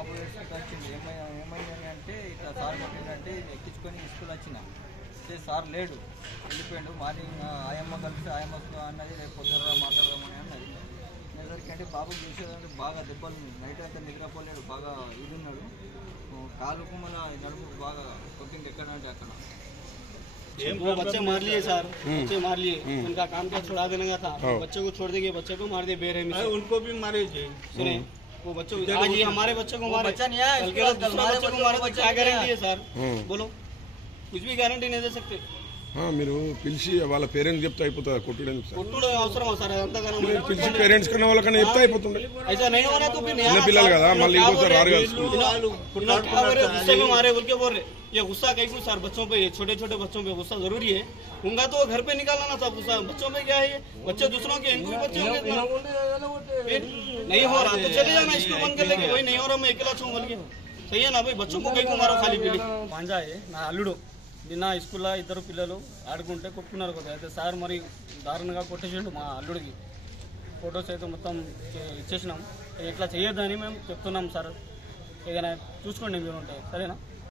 బాబు ఏడ్చుకుంటూ వచ్చింది. ఏమైందని అంటే ఇట్లా సార్ కొట్టిందంటే ఎక్కించుకొని స్కూల్ వచ్చిన సార్ లేడు, వెళ్ళిపోయాడు. మార్నింగ్ ఆయమ్మ కలిసి ఆయమ్మ అన్నది రేపు పొద్దున మాట్లాడదామని అన్నది. అనేసరికి అంటే బాబు చూసేదంటే బాగా దెబ్బలు, నైట్ అంతా నిద్రపోలేడు, బాగా ఇది ఉన్నాడు. కాలు కుమ్మల నడుము బాగా కొట్టింది ఎక్కడ అంటే అక్కడ. वो बच्चे मार लिए सर, बच्चे मार लिए, उनका काम क्या छुड़ा देने का था, बच्चे को छोड़ देंगे, बच्चे को मार दिए बेरहमी से, उनको भी मारे। सुने वो बच्चों आज ये हमारे बच्चे को मारे, बच्चा नहीं है, दूसरा बच्चे को मारे तो क्या गारंटी है सर? बोलो, कुछ भी गारंटी नहीं दे सकते. మీరు పిలిచి వాళ్ళ పేరెంట్స్ చెప్తే అయిపోతుంది. కొట్టుడు అవసరమా సార్? అంతగానో పిలిచి పేరెంట్స్ కన్నా వాళ్ళకన్నా చెప్తే అయిపోతుంది. చిన్నపిల్లలు కదా, మళ్ళీ ఇంకోసారి రారు కదా. गुस्से में मारे बोल के बोल रहे, ये गुस्सा कहीं को सर बच्चों पे, छोटे छोटे बच्चों पे गुस्सा जरूरी है. उनका तो घर पे निकालना ना था गुस्सा, बच्चों पे क्या है? बच्चे दूसरों के, इनको बच्चे नहीं हो रहा तो चले जाना, स्कूल बंद कर लेके. वही नहीं हो रहा मैं अकेला छूँ बोल के, सही है ना भाई? बच्चों को कहीं को मारो खाली पीली. मांझा है ना అల్లుడు నిన్న స్కూల్లో ఇద్దరు పిల్లలు ఆడుకుంటే కొట్టుకున్నారు కదా. అయితే సార్ మరి దారుణంగా కొట్టేసిండు మా అల్లుడికి. ఫొటోస్ అయితే మొత్తం ఇచ్చేసినాం. ఇట్లా చేయొద్దని మేము చెప్తున్నాం సార్. ఏదైనా చూసుకోండి మీరు ఉంటాయి, సరేనా?